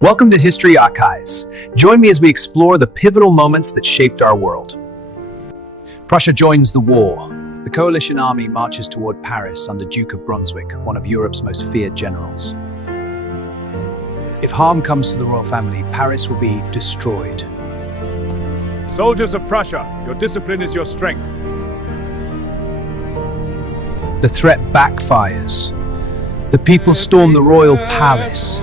Welcome to History Archives. Join me as we explore the pivotal moments that shaped our world. Prussia joins the war. The coalition army marches toward Paris under Duke of Brunswick, one of Europe's most feared generals. If harm comes to the royal family, Paris will be destroyed. Soldiers of Prussia, your discipline is your strength. The threat backfires. The people storm the royal palace.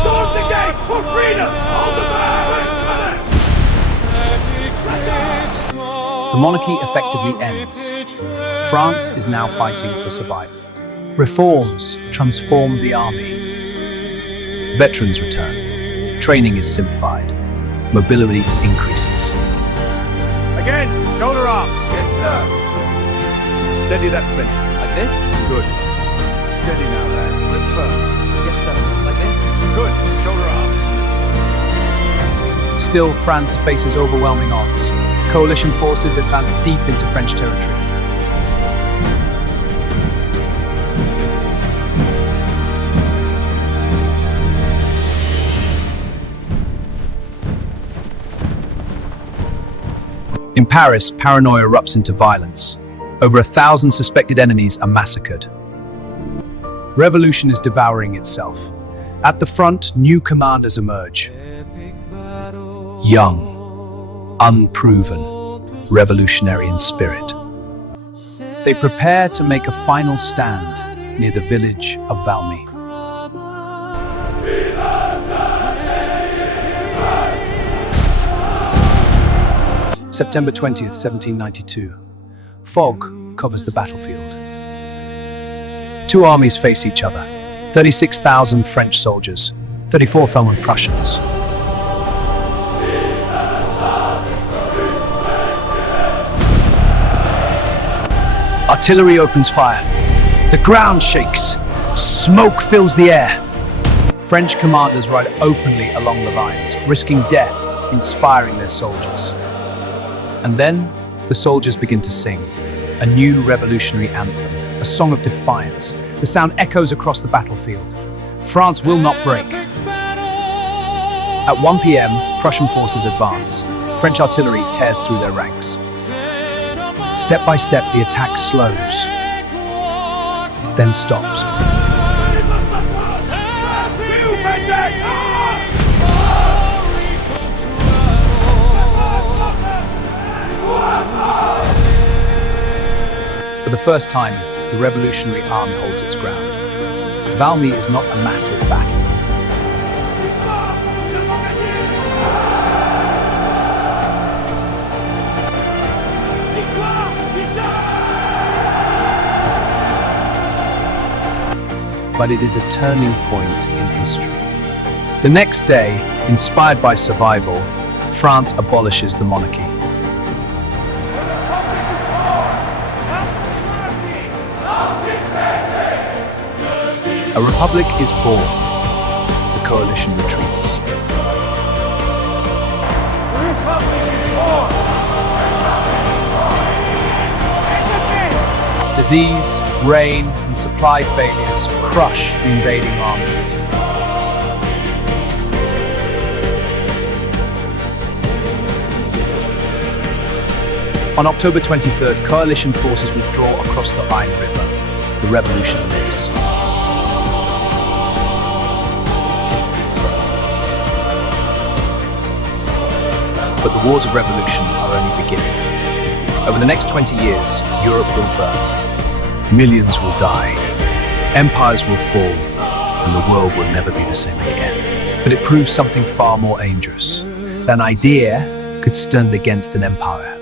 Storm the gates for freedom! Hold the The monarchy effectively ends. France is now fighting for survival. Reforms transform the army. Veterans return. Training is simplified. Mobility increases. Again, shoulder arms. Yes, sir. Steady that flint. Like this? Good. Steady now, lad. Grip firm. Yes, sir. Like this? Good. Shoulder arms. Still, France faces overwhelming odds. Coalition forces advance deep into French territory. In Paris, paranoia erupts into violence. Over 1,000 suspected enemies are massacred. Revolution is devouring itself. At the front, new commanders emerge. Young, unproven, revolutionary in spirit. They prepare to make a final stand near the village of Valmy. September 20th, 1792. Fog covers the battlefield. Two armies face each other. 36,000 French soldiers, 34,000 Prussians. Artillery opens fire. The ground shakes. Smoke fills the air. French commanders ride openly along the lines, risking death, inspiring their soldiers. And then, the soldiers begin to sing, a new revolutionary anthem, a song of defiance. The sound echoes across the battlefield. France will not break. At 1 p.m., Prussian forces advance. French artillery tears through their ranks. Step by step, the attack slows, then stops. For the first time, the revolutionary army holds its ground. Valmy is not a massive battle. But it is a turning point in history. The next day, inspired by survival, France abolishes the monarchy. A republic is born. The coalition retreats. Disease, rain, and supply failures crush the invading army. On October 23rd, coalition forces withdraw across the Rhine River. The revolution lives. But the wars of revolution are only beginning. Over the next 20 years, Europe will burn. Millions will die. Empires will fall, and the world will never be the same again. But it proves something far more dangerous. That an idea could stand against an empire.